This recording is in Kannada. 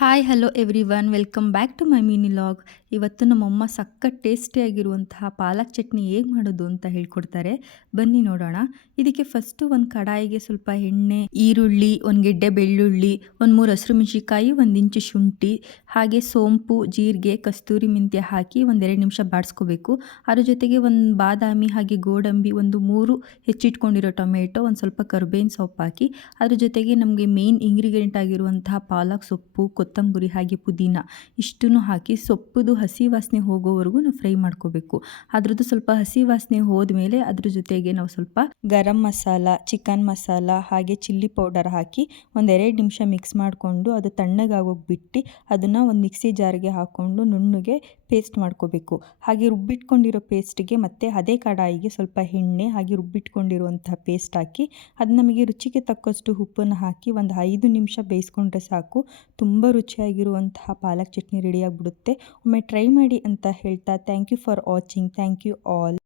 Hi hello everyone welcome back to my mini vlog. ಇವತ್ತು ನಮ್ಮಮ್ಮ ಸಖತ್ ಟೇಸ್ಟಿಯಾಗಿರುವಂತಹ ಪಾಲಕ್ ಚಟ್ನಿ ಹೇಗೆ ಮಾಡೋದು ಅಂತ ಹೇಳ್ಕೊಡ್ತಾರೆ. ಬನ್ನಿ ನೋಡೋಣ. ಇದಕ್ಕೆ ಫಸ್ಟು ಒಂದು ಕಡಾಯಿಗೆ ಸ್ವಲ್ಪ ಎಣ್ಣೆ, ಈರುಳ್ಳಿ, ಒಂದು ಗೆಡ್ಡೆ ಬೆಳ್ಳುಳ್ಳಿ, ಒಂದು 3 ಹಸಿರು ಮೆಣಸಿನ್ಕಾಯಿ, 1 ಇಂಚು ಶುಂಠಿ, ಹಾಗೆ ಸೋಂಪು, ಜೀರಿಗೆ, ಕಸ್ತೂರಿ ಮೆಂತ್ಯ ಹಾಕಿ ಒಂದು 2 ನಿಮಿಷ ಬಾಡಿಸ್ಕೋಬೇಕು. ಅದ್ರ ಜೊತೆಗೆ ಒಂದು ಬಾದಾಮಿ ಹಾಗೆ ಗೋಡಂಬಿ, ಒಂದು 3 ಹೆಚ್ಚಿಟ್ಕೊಂಡಿರೋ ಟೊಮೆಟೊ, ಒಂದು ಸ್ವಲ್ಪ ಕರ್ಬೇವಿನ ಸೊಪ್ಪು ಹಾಕಿ ಅದ್ರ ಜೊತೆಗೆ ನಮಗೆ ಮೇನ್ ಇಂಗ್ರೀಡಿಯೆಂಟ್ ಆಗಿರುವಂತಹ ಪಾಲಕ್ ಸೊಪ್ಪು, ಕೊತ್ತಂಬರಿ ಹಾಗೆ ಪುದೀನ ಇಷ್ಟನ್ನು ಹಾಕಿ ಸೊಪ್ಪುದು ಹಸಿ ವಾಸನೆ ಹೋಗೋವರೆಗೂ ನಾವು ಫ್ರೈ ಮಾಡ್ಕೋಬೇಕು. ಅದ್ರದ್ದು ಸ್ವಲ್ಪ ಹಸಿ ವಾಸನೆ ಹೋದ್ಮೇಲೆ ಅದ್ರ ಜೊತೆಗೆ ನಾವು ಸ್ವಲ್ಪ ಗರಂ ಮಸಾಲ, ಚಿಕನ್ ಮಸಾಲ ಹಾಗೆ ಚಿಲ್ಲಿ ಪೌಡರ್ ಹಾಕಿ ಒಂದು 2 ನಿಮಿಷ ಮಿಕ್ಸ್ ಮಾಡಿಕೊಂಡು ಅದು ತಣ್ಣಗಾಗೋಗಿ ಬಿಟ್ಟು ಅದನ್ನು ಒಂದು ಮಿಕ್ಸಿ ಜಾರ್ಗೆ ಹಾಕ್ಕೊಂಡು ನುಣ್ಣಗೆ ಪೇಸ್ಟ್ ಮಾಡ್ಕೋಬೇಕು. ಹಾಗೆ ರುಬ್ಬಿಟ್ಕೊಂಡಿರೋ ಪೇಸ್ಟ್ಗೆ ಮತ್ತೆ ಅದೇ ಕಡಾಯಿಗೆ ಸ್ವಲ್ಪ ಎಣ್ಣೆ ಹಾಗೆ ರುಬ್ಬಿಟ್ಕೊಂಡಿರುವಂತಹ ಪೇಸ್ಟ್ ಹಾಕಿ ಅದು ನಮಗೆ ರುಚಿಗೆ ತಕ್ಕಷ್ಟು ಉಪ್ಪನ್ನು ಹಾಕಿ ಒಂದು 5 ನಿಮಿಷ ಬೇಯಿಸ್ಕೊಂಡ್ರೆ ಸಾಕು. ತುಂಬ ರುಚಿಯಾಗಿರುವಂತಹ ಪಾಲಕ್ ಚಟ್ನಿ ರೆಡಿಯಾಗಿಬಿಡುತ್ತೆ. ಒಮ್ಮೆ ಟ್ರೈ ಮಾಡಿ ಅಂತ ಹೇಳ್ತಾ thank you for watching. Thank you all.